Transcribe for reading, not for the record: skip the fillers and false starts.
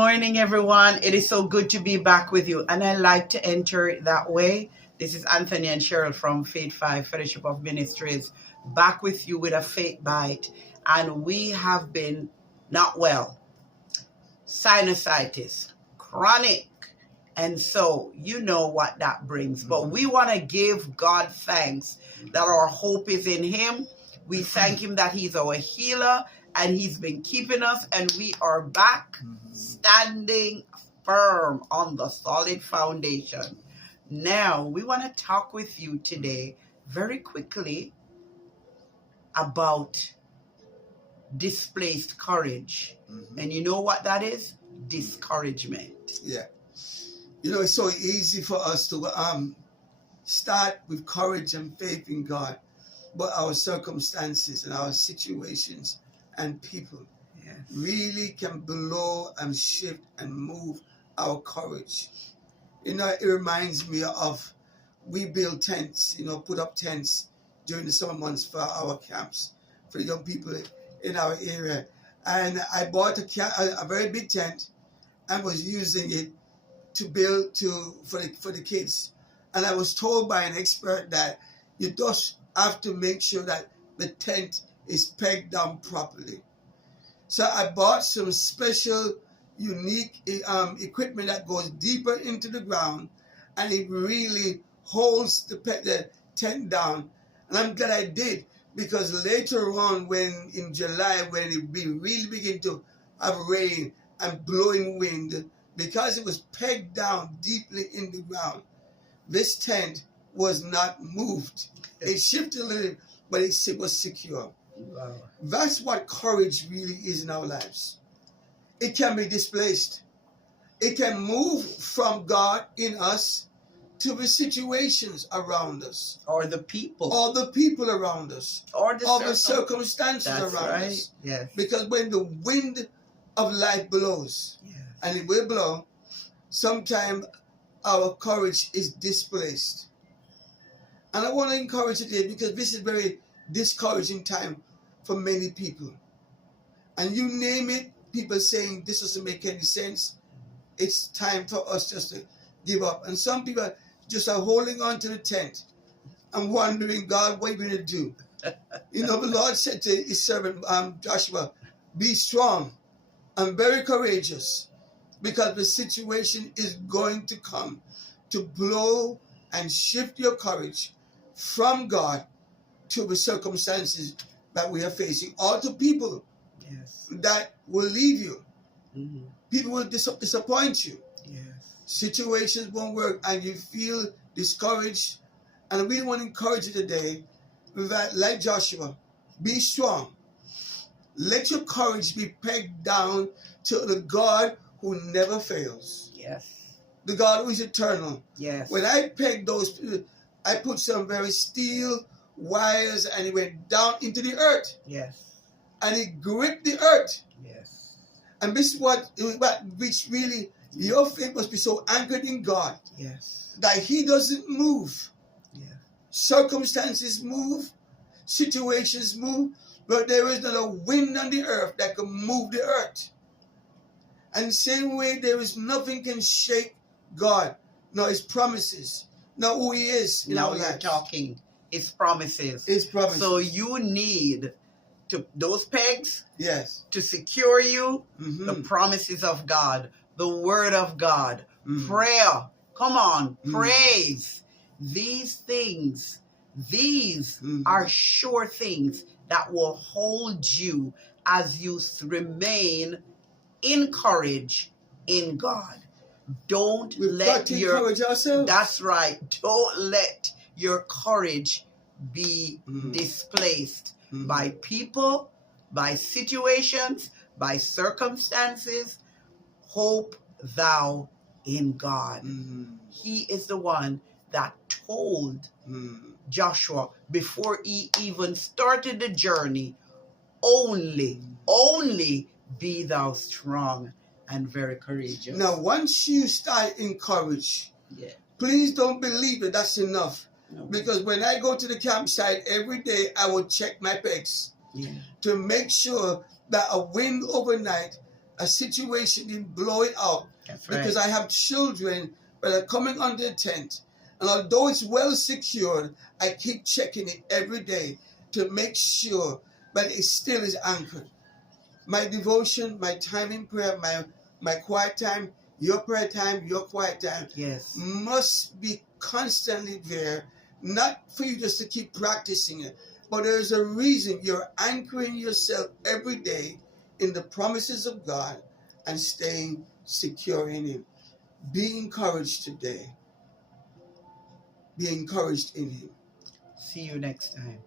morning, everyone. It is so good to be back with you, and I like to enter it that way. This is Anthony and Cheryl from Faith 5 Fellowship of Ministries, back with you with a faith bite. And we have been not well, sinusitis, chronic. And so you know what that brings. But we want to give God thanks that our hope is in Him. We thank Him that He's our healer and He's been keeping us, and we are back standing firm on the solid foundation. Now, we want to talk with you today very quickly about displaced courage. And you know what that is? Discouragement. Yeah. You know, it's so easy for us to start with courage and faith in God, but our circumstances and our situations and people really can blow and shift and move our courage. You know, it reminds me of, we build tents, put up tents during the summer months for our camps, for the young people in our area. And I bought a very big tent and was using it to build for the kids. And I was told by an expert that you just have to make sure that the tent is pegged down properly. So I bought some special, unique equipment that goes deeper into the ground, and it really holds the tent down. And I'm glad I did, because later on, in July, when it really begin to have rain and blowing wind, because it was pegged down deeply in the ground, this tent was not moved. It shifted a little, but it was secure. Wow. That's what courage really is in our lives. It can be displaced. It can move from God in us to the situations around us. Or the people. Or the people around us. Or the circumstances That's around right. us. Yes. Because when the wind of life blows, and it will blow, sometimes our courage is displaced. And I want to encourage you today, because this is a very discouraging time for many people. And you name it, people saying this doesn't make any sense. It's time for us just to give up. And some people just are holding on to the tent and wondering, God, what are you going to do? The Lord said to his servant Joshua, be strong and very courageous, because the situation is going to come to blow and shift your courage from God to the circumstances that we are facing, or to people that will leave you. People will disappoint you. Situations won't work, and you feel discouraged. And we want to encourage you today that, like Joshua, be strong. Let your courage be pegged down to the God who never fails. The God who is eternal. When I pegged those, I put some very steel wires, and it went down into the earth. And it gripped the earth. And this is which really, your faith must be so anchored in God that He doesn't move. Circumstances move, situations move, but there is not a wind on the earth that can move the earth. And the same way, there is nothing can shake God, nor His promises, nor who He is in our lives. Now you're talking His promises. His promises. So you need those pegs to secure you, the promises of God, the word of God, prayer. Come on, praise. These things, are sure things that will hold you as you remain in courage in God. We've got to encourage ourselves. That's right. Don't let your courage be displaced by people, by situations, by circumstances. Hope thou in God. He is the one that told Joshua before he even started the journey, only be thou strong and very courageous. Now, once you start in courage, please don't believe that that's enough. Because when I go to the campsite every day, I will check my pegs to make sure that a wind overnight a situation didn't blow it out. That's right. Because I have children that are coming under the tent. And although it's well secured, I keep checking it every day to make sure that it still is anchored. My devotion, my time in prayer, my quiet time, your prayer time, your quiet time, yes, must be constantly there, not for you just to keep practicing it, but there's a reason you're anchoring yourself every day in the promises of God and staying secure in Him. Be encouraged today. Be encouraged in Him. See you next time.